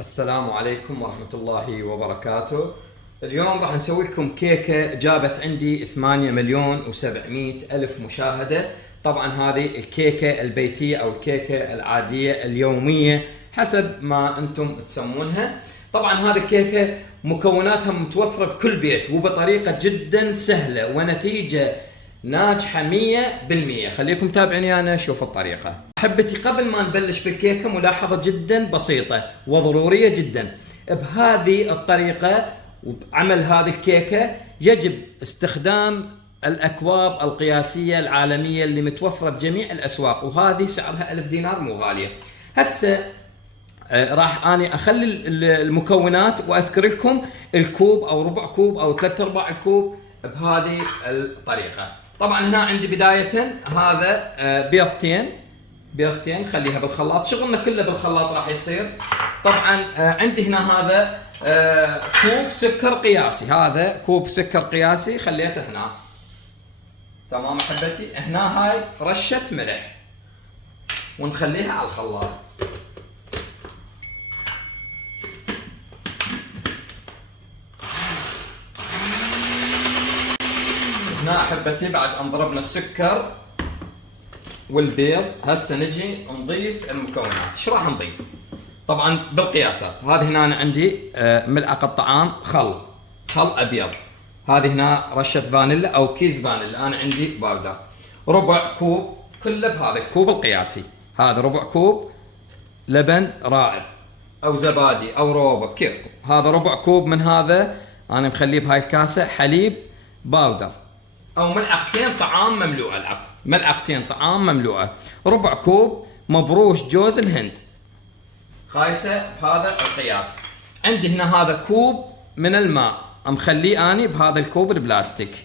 السلام عليكم ورحمة الله وبركاته. اليوم راح نسوي لكم كيكة جابت عندي 8,700,000 مشاهدة. طبعا هذه الكيكة البيتية او الكيكة العادية اليومية حسب ما انتم تسمونها. طبعا هذه الكيكة مكوناتها متوفرة بكل بيت وبطريقة جدا سهلة ونتيجة ناجحة 100%. خليكم تابعيني انا شوف الطريقة. احبتي قبل ما نبلش بالكيكة ملاحظة جدا بسيطة وضرورية جدا. بهذه الطريقة وبعمل هذه الكيكة يجب استخدام الأكواب القياسية العالمية اللي متوفرة بجميع الأسواق، وهذه سعرها 1000 دينار مو غالية. هسه راح اني اخلي المكونات واذكر لكم الكوب او ربع كوب او 3/4 الكوب بهذه الطريقة. طبعا هنا عندي بداية هذا بيضتين خليها بالخلاط، شغلنا كله بالخلاط راح يصير. طبعا عندي هنا هذا كوب سكر قياسي، هذا كوب سكر قياسي خليته هنا. تمام احبتي. هنا هاي رشة ملح ونخليها على الخلاط. هنا احبتي بعد ان ضربنا السكر والبيض هسه نجي نضيف المكونات. ايش راح نضيف؟ طبعا بالقياسات. هذه هنا أنا عندي ملعقة طعام خل ابيض، هذه هنا رشة فانيلا او كيس فانيلا، انا عندي باودر. ربع كوب كله بهذا الكوب القياسي، هذا ربع كوب لبن رائب او زبادي او روبه بكيفكم. هذا ربع كوب من هذا انا مخليه بهاي الكاسة حليب باودر، او ملعقتين طعام مملوءه، العفو ملعقتين طعام مملوءه. ربع كوب مبروش جوز الهند قايسه بهذا القياس. عندي هنا هذا كوب من الماء مخليه اني بهذا الكوب البلاستيك،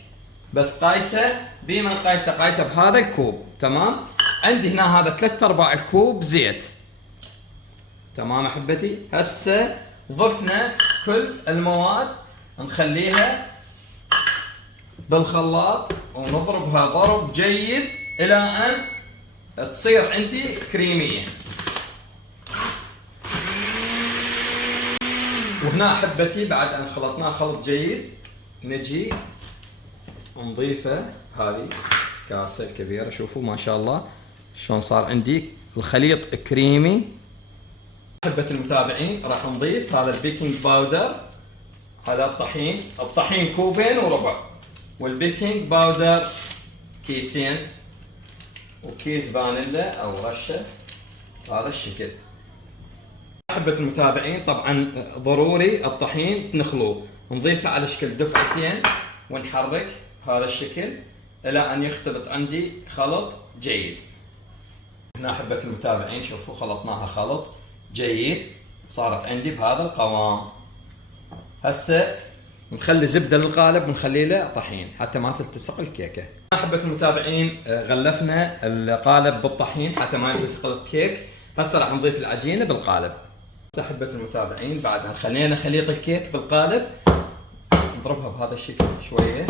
بس قايسه بمن قايسه بهذا الكوب. تمام. عندي هنا هذا 3/4 الكوب زيت. تمام احبتي. هسه ضفنا كل المواد نخليها بالخلاط ونضربها ضرب جيد الى ان تصير عندي كريمية. وهنا احبتي بعد ان خلطناه خلط جيد نجي نضيفه هذه كاسة الكبيرة. شوفوا ما شاء الله شلون صار عندي الخليط كريمي. احبتي المتابعين راح نضيف هذا البيكنج باودر، هذا الطحين كوبين وربع، والبيكنج باودر كيسين، وكيس فانيلا او رشه هذا الشكل. احبة المتابعين طبعا ضروري الطحين نخلوه، نضيفه على شكل دفعتين ونحرك بهذا الشكل الى ان يختلط عندي خلط جيد. هنا احبة المتابعين شوفوا خلطناها خلط جيد، صارت عندي بهذا القوام. هسه نخلي زبده للقالب ونخلي له طحين حتى ما تلتصق الكيكه. احبة المتابعين غلفنا القالب بالطحين حتى ما يلتصق الكيك. هسه راح نضيف العجينه بالقالب. احبة المتابعين بعد ما خلينا خليط الكيك بالقالب نضربها بهذا الشكل شويه.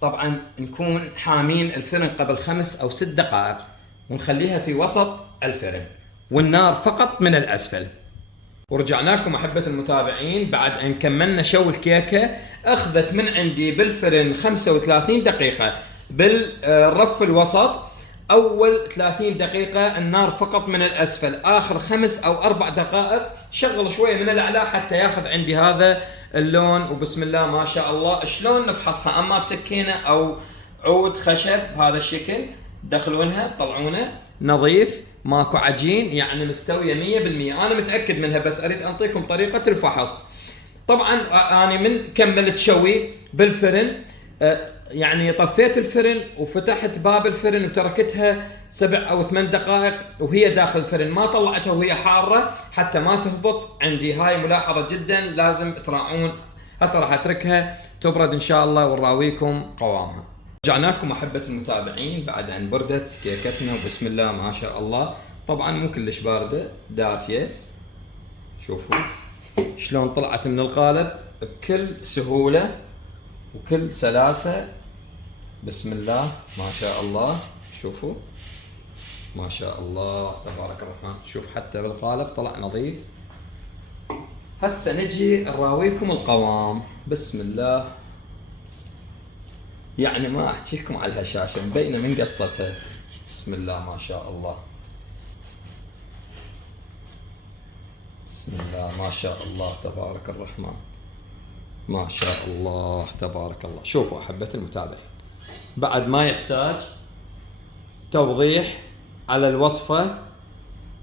طبعا نكون حامين الفرن قبل 5 أو 6 دقائق ونخليها في وسط الفرن والنار فقط من الاسفل. ورجعنا لكم احبة المتابعين بعد ان كملنا شوي الكيكة. اخذت من عندي بالفرن 35 دقيقة بالرف الوسط. اول 30 دقيقة النار فقط من الاسفل، اخر 5 أو 4 دقائق شغل شوية من الاعلى حتى ياخذ عندي هذا اللون. وبسم الله ما شاء الله شلون نفحصها، اما بسكينة او عود خشب هذا الشكل تدخلونها تطلعونه نظيف ماكو عجين، يعني مستوية 100%. انا متأكد منها بس اريد انطيكم طريقة الفحص. طبعا انا من كملت شوي بالفرن يعني طفيت الفرن وفتحت باب الفرن وتركتها 7 أو 8 دقائق وهي داخل الفرن، ما طلعتها وهي حارة حتى ما تهبط عندي. هاي ملاحظة جدا لازم تراعون. هسه راح اتركها تبرد ان شاء الله ونراويكم قوامها. رجعنا لكم احبة المتابعين بعد ان بردت كيكتنا وبسم الله ما شاء الله. طبعا مو كلش باردة دافية. شوفوا شلون طلعت من القالب بكل سهولة وكل سلاسة. بسم الله ما شاء الله. شوفوا ما شاء الله تبارك الرحمن. شوف حتى بالقالب طلع نظيف هسه نجي نراويكم القوام. بسم الله. يعني ما احكي لكم على الهشاشه مبينه من قصتها. بسم الله ما شاء الله. بسم الله ما شاء الله تبارك الرحمن. ما شاء الله تبارك الله. شوفوا أحبة المتابعين، بعد ما يحتاج توضيح على الوصفة،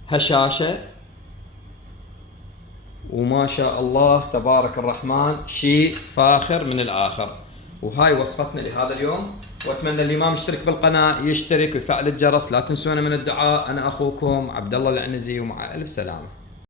هشاشة وما شاء الله تبارك الرحمن، شيء فاخر من الآخر. وهاي وصفتنا لهذا اليوم، واتمنى اللي ما مشترك بالقناة يشترك ويفعل الجرس. لا تنسونا من الدعاء. أنا أخوكم عبد الله العنزي، ومع ألف سلامة.